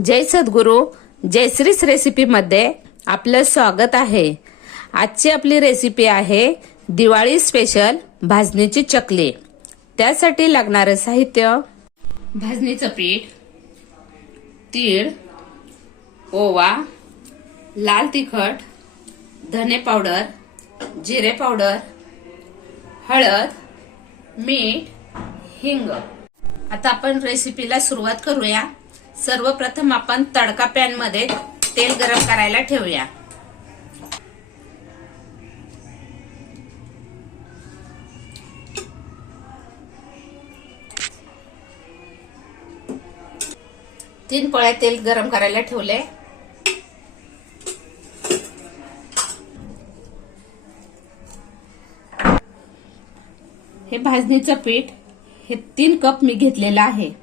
जय सद्गुरू, जय श्रीस recipe मध्ये आपलं स्वागत आहे। आजची आपली रेसिपी आहे दिवाळी स्पेशल भाजणीची चकली। त्यासाठी लागणारे साहित्य: भाजणीचं पीठ, तीळ, ओवा, लाल तिखट, धने पावडर, जिरे पावडर, हळद, मीठ, हिंग। आता आपण रेसिपीला सुरुवात करूया। सर्वप्रथम आपण तडका पॅन मध्ये तेल गरम करायला ठेवूया। तीन पळ्या तेल गरम करायला ठेवले। हे भाजणीचं पीठ हे 3 कप मी घेतलेलं आहे।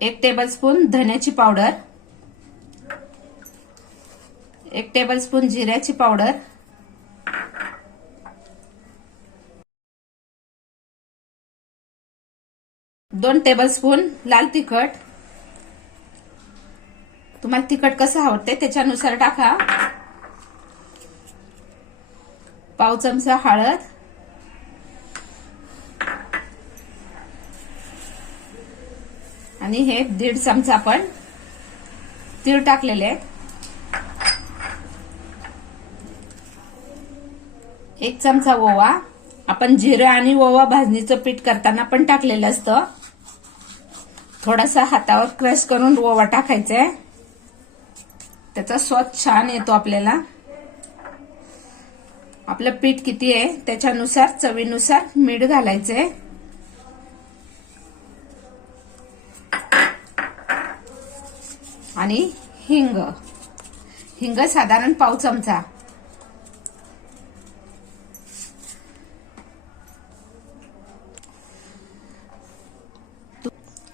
एक टेबलस्पून धन्याची पावडर, 1 टेबलस्पून जिऱ्याची पावडर, 2 टेबलस्पून लाल तिखट। तुम्हाला तिखट कसं हवं ते त्याच्यानुसार टाका। पाव चमचा हळद, आणि हे 1.5 चमचा आपण तीळ टाकलेले, 1 चमचा ओवा। आपण जिरं आणि ओवा भाजणीचं पीठ करताना पण टाकलेलं असतं। थोडासा हातावर क्रश करून ओवा टाकायचा आहे, त्याचा स्वाद छान येतो आपल्याला। आपलं पीठ किती आहे त्याच्यानुसार चवीनुसार मीठ घालायचंय, आणि हिंग साधारण पाव चमचा।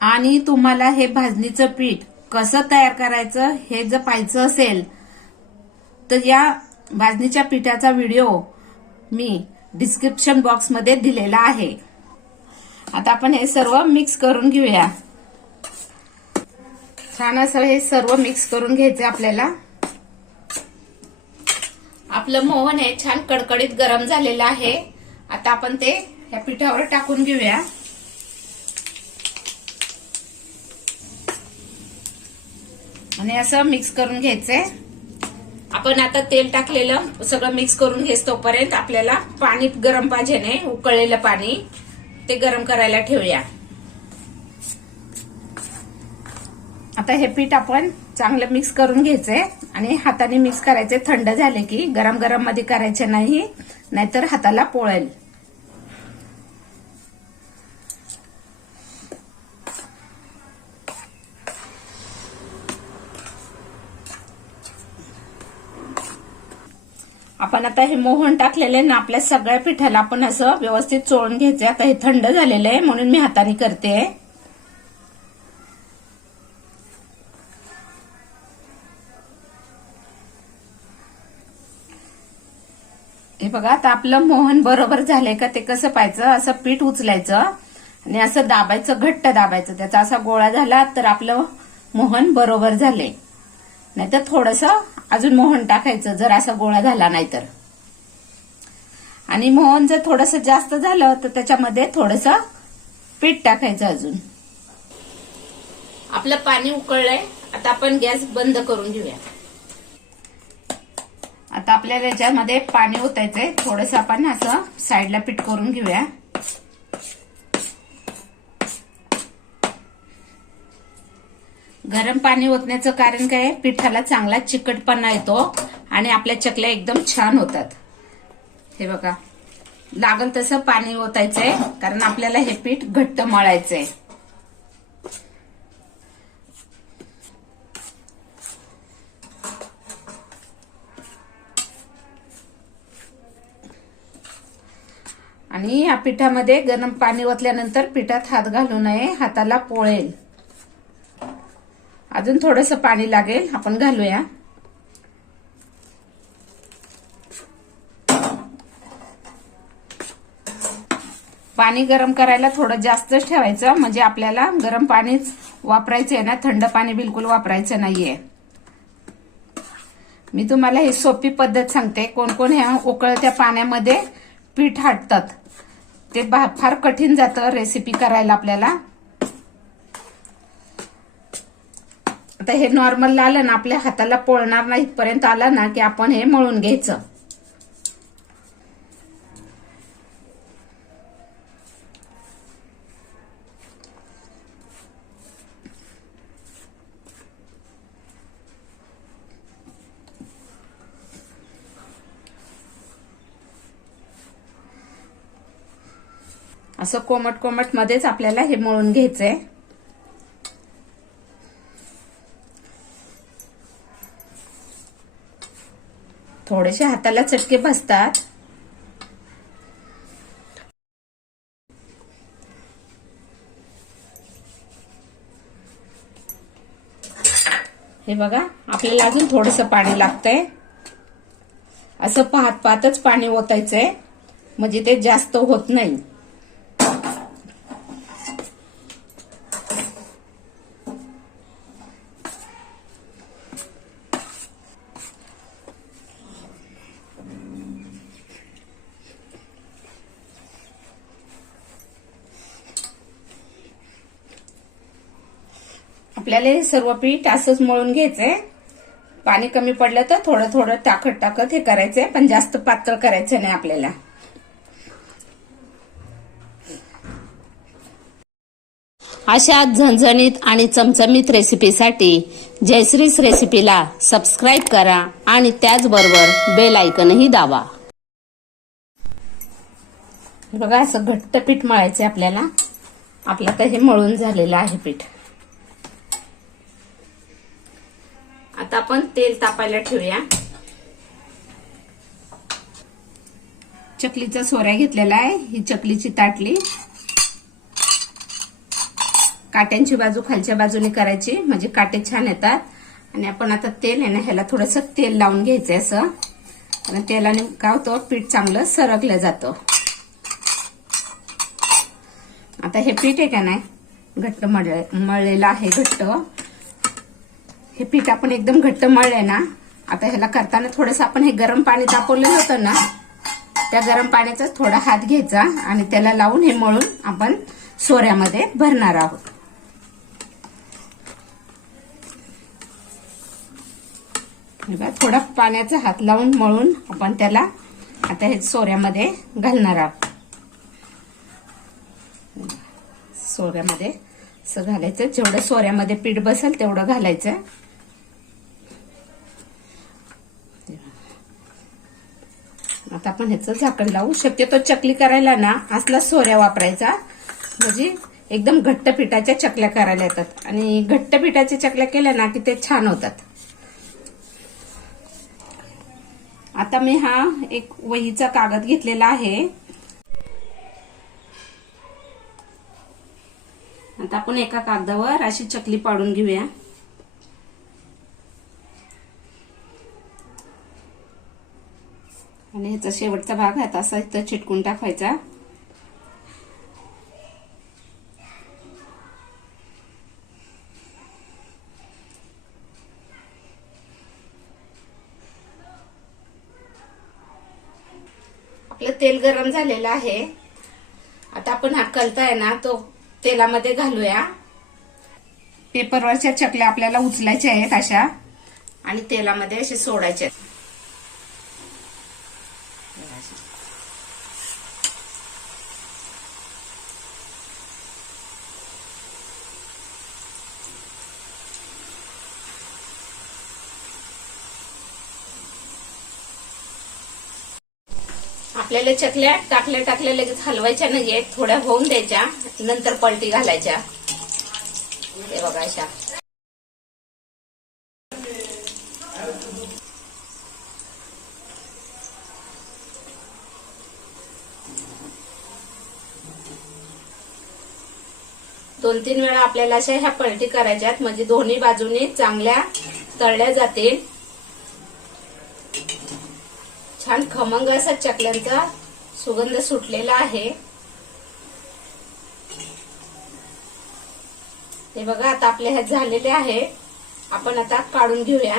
आणि तुम्हाला हे भाजणीचं पीठ कसं तयार करायचं हे जर पाहायचं असेल तर या भाजणीच्या पिठाचा व्हिडिओ मी डिस्क्रिप्शन बॉक्स मध्ये दिलेला आहे। आता आपण हे सर्व मिक्स करून घेऊया। छान असं हे सर्व मिक्स करून घ्यायचं आपल्याला। आपलं मोहन हे छान कडकडीत गरम झालेलं आहे। आता आपण ते या पिठावर टाकून घेऊया। आणि असं मिक्स करून घ्यायचंय। आपण आता तेल टाकलेलं सगळं मिक्स करून घेस तोपर्यंत आपल्याला पाणी गरम पाहिजे, उकळलेलं पाणी ते गरम करायला ठेवूया। आता हे पीठ आपण चांगलं मिक्स करून घ्यायचंय आणि हाताने मिक्स करायचे। थंड झाले की गरम गरम मध्ये करायचे नाही, नाहीतर हाताला पोळेल। आपण आता हे मोहन टाकलेले ना आपल्या सगळ्या पिठाला आपण असं व्यवस्थित चोळून घ्यायचं। आता हे थंड झालेलं आहे म्हणून मी हाताने करते। हे बघा आता आपलं मोहन बरोबर झालंय का ते कसं पाहायचं, असं पीठ उचलायचं आणि असं दाबायचं, घट्ट दाबायचं। त्याचा असा गोळा झाला तर आपलं मोहन बरोबर झाले, नाहीतर थोडंसं अजून मोहन टाकायचं जर असा गोळा झाला नाही तर। आणि मोहन जर थोडंसं जास्त झालं तर त्याच्यामध्ये थोडंसं पीठ टाकायचं अजून। आपलं पाणी उकळलंय, आता आपण गॅस बंद करून घेऊया। आता आपल्याला याच्यामध्ये पाणी ओतायचंय। थोडंसं आपण असं साईडला पीठ करून घेऊया। गरम पाणी ओतण्याचं कारण काय, पिठाला चांगला चिकटपणा येतो आणि आपल्या चकल्या एकदम छान होतात। हे बघा लागल तसं पाणी ओतायचंय, कारण आपल्याला हे पीठ घट्ट मळायचंय। आणि या पिठामध्ये गरम पाणी ओतल्यानंतर पिठात हात घालू नये, हाताला पोळेल। अजून थोडंसं पाणी लागेल, आपण घालूया। पाणी गरम करायला थोडं जास्तच ठेवायचं, म्हणजे आपल्याला गरम पाणीच वापरायचं आहे ना, थंड पाणी बिलकुल वापरायचं नाहीये. मी तुम्हाला ही सोपी पद्धत सांगते. कोण कोण ह्या उकळत्या पाण्यामध्ये पीठ हाटतात, ते फार कठीण जातं रेसिपी करायला आपल्याला. आता हे नॉर्मल आलं ना, आपल्या हाताला पोळणार नाही इथपर्यंत आलं ना की आपण हे मळून घ्यायचं. असं कोमट कोमट मध्येच आपल्याला हे मळून घ्यायचंय. थोडेसे हाताला चटके बसतात. हे बघा, आपल्याला अजून थोडंसं पाणी लागतंय. असं पाहत पाहतच पाणी ओतायचंय, म्हणजे ते जास्त होत नाही. आपल्याला हे सर्व पीठ असंच मळून घ्यायचंय. पाणी कमी पडलं तर थोडं थोडं टाकत हे करायचंय, पण जास्त पातळ करायचं नाही आपल्याला. अशा झणझणीत आणि चमचमीत रेसिपीसाठी जयश्रीस रेसिपीला सबस्क्राईब करा आणि त्याचबरोबर बेल आयकॉनही दाबा. बघा, असं घट्ट पीठ मळायचंय आपल्याला. आपलं तर हे मळून झालेलं आहे पीठ. आता आपण तेल तापायला ठेवूया. चकलीचा सोऱ्या घेतलेला आहे. ही चकलीची ताटली, काट्यांची बाजू खालच्या बाजूने करायची, म्हणजे काटे छान येतात. आणि आपण आता तेल आहे ना, ह्याला थोडंसं तेल लावून घ्यायचंय असं. आणि तेलाने काय होतं, पीठ चांगलं सरकलं जातं. आता हे पीठ आहे का नाही, घट्ट मळलेलं आहे घट्ट. हे पीठ आपण एकदम घट्ट मळलंय ना. आता ह्याला करताना थोडंसं आपण हे गरम पाणी तापवलेलं होतं ना, त्या गरम पाण्याचा थोडा हात घ्यायचा आणि त्याला लावून हे मळून आपण सोऱ्यामध्ये भरणार आहोत. थोडा पाण्याचा हात लावून मळून आपण त्याला आता हे सोऱ्यामध्ये घालणार आहोत. सोऱ्यामध्ये असं घालायचं, जेवढं सोऱ्यामध्ये पीठ बसेल तेवढं घालायचं. आता आपण ह्याचं झाकण लावू. शक्यतो चकली करायला ना असला सोऱ्या वापरायचा, म्हणजे एकदम घट्ट पिठाच्या चकल्या करायला येतात. आणि घट्ट पिठाच्या चकल्या केल्या ना की ते छान होतात. आता मी हा एक वहीचा कागद घेतलेला आहे. आता आपण एका कागदावर अशी चकली पाडून घेऊया. आणि ह्याचा शेवटचा भाग आहे असा इथं चिटकून टाकायचा. आपलं तेल गरम झालेलं आहे. आता आपण हा कलता आहे ना तो तेलामध्ये घालूया. पेपरवरच्या चकल्या आपल्याला उचलायच्या आहेत अशा, आणि तेलामध्ये असे सोडायचे. आपल्याला चकल्या टाकल्या लगेच हलवायच्या नाहीये, थोड्या होऊन द्यायच्या, नंतर पलटी घालायच्या. हे बघा अशा. दोन तीन वेळा आपल्याला अशा ह्या पलटी करायच्यात, म्हणजे दोन्ही बाजूनी चांगल्या तळल्या जातील. छान खमंग असा चकल्यांचा सुगंध सुटलेला आहे. हे बघा आता आपले हे झालेले आहे. आपण आता काढून घेऊया.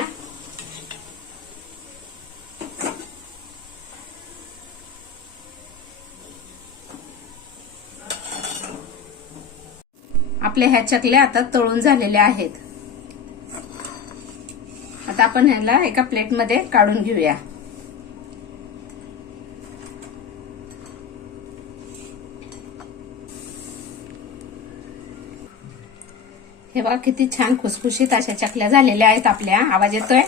आपल्या ह्या चकल्या आता तळून झालेल्या आहेत. आता आपण ह्याला एका प्लेटमध्ये काढून घेऊया. हे बघा किती छान खुसखुशीत अशा चकल्या झालेल्या आहेत आपल्या. आवाज येतोय.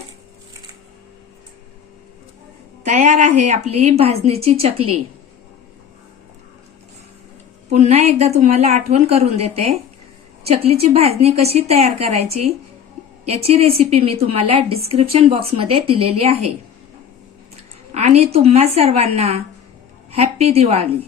तयार आहे आपली भाजणीची चकली. पुन्हा एकदा तुम्हाला आठवण करून देते, चकलीची भाजणी कशी तयार करायची याची रेसिपी मी तुम्हाला डिस्क्रिप्शन बॉक्समध्ये दिलेली आहे. आणि तुम्हा सर्वांना हॅप्पी दिवाळी.